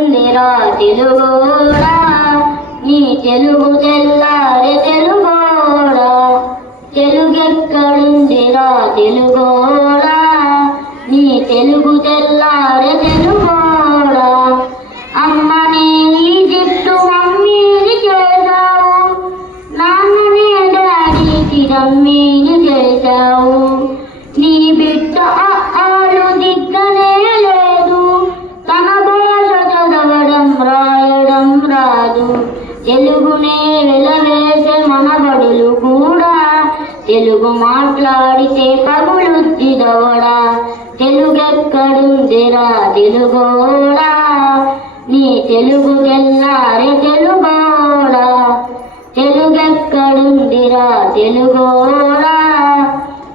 తెలుగెక్కడుందిరా తెలుగోడా? నీ తెలుగు తెల్లారే తెలుగోడా? తెలుగెక్కడుందిరా తెలుగోడా? నీ తెలుగు తెల్లారే తెలుగోడా? అమ్మని ఈజిప్టు మమ్మీని చేశావు. నాన్నని డాడీకి రమ్మీని తెలుగు మాట్లాడితే పగులుద్దిదవడా తెలుగెక్కడుందిరా తెలుగోడా. నీ తెలుగు తెల్లారే తెలుగోడా తెలుగెక్కడుందిరా తెలుగోడా.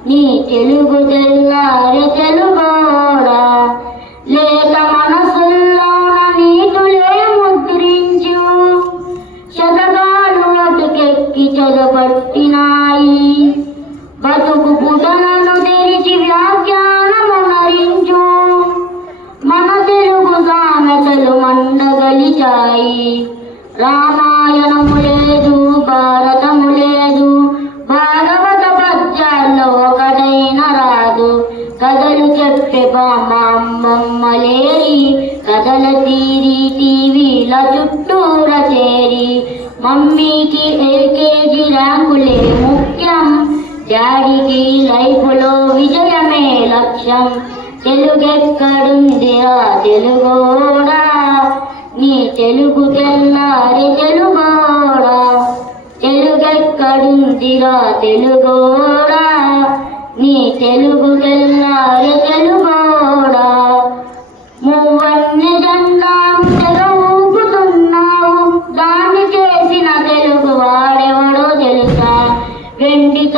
నీ తెలుగు తెల్లారే తెలుగోడా. లేక మనసుల్లోన నీతులే ముద్రించు. శతకాలు అటుకెక్కి చదపట్టినా బతుకు పుటలను తెరిచి వ్యాఖ్యానమునరించు మన తెలుగు సామెతలు మండగలిచాయి రామాయణము లేదు భారతము లేదు. భాగవత పద్యాల్లో ఒకటైన రాదు. కథలు చెప్పే బామ్మ లేరి కథల తీరి టీవీల చుట్టూర చేరి. మమ్మీకి ఎల్కేజీ ర్యాంకులే ముఖ్యం. డాడీకి లైఫ్లో విజయమే లక్ష్యం. తెలుగెక్కడుందిరా తెలుగోడా? నీ తెలుగు తెల్లారి తెలుగోడా? తెలుగెక్కడుందిరా తెలుగోడా?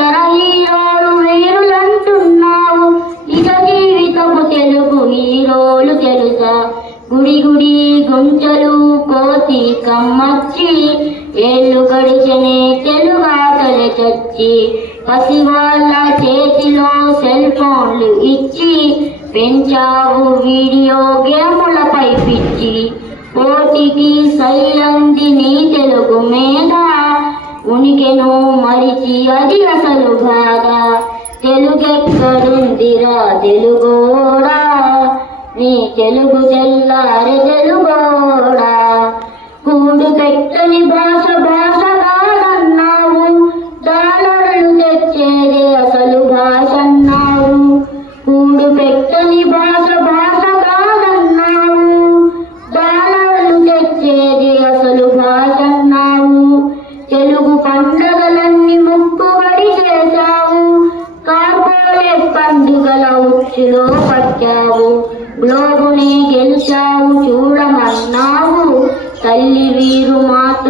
వెండి హీరోలు వీరులంటున్నావు. ఇక జీవితము తెలుగు హీరోలు తెలుసా? గుడి గుడి గుంటలు కోతి కమ్మచ్చి ఏళ్ళు గడిచనే తెలుగాటలు చచ్చి పసివాళ్ళ చేతిలో సెల్ ఫోన్లు ఇచ్చి పెంచావు వీడియో గేములపై పిచ్చి. కోటికి సైలంది నీ తెలుగు మే ఉనికెను మరిచి అది అసలు బాగా తెలుగెక్కడుందిరా తెలుగోడా నీ తెలుగు తెల్లారి తెలుగోడా కూడు పెట్టని భాష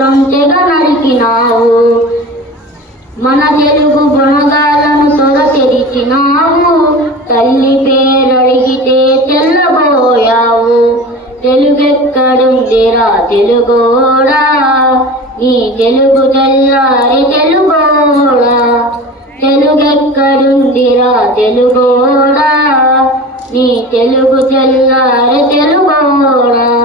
మాత్రం తెగ నరికినావు మన తెలుగు గుణగాలను తొడ తెరిచినావు తల్లి పేరడిగితే తెల్లబోయావు. తెలుగెక్కడుందిరా తెలుగోడా? నీ తెలుగు తెల్లారి తెలుగోడా? తెలుగెక్కడుందిరా తెలుగోడా? నీ తెలుగు తెల్లారి తెలుగోడా?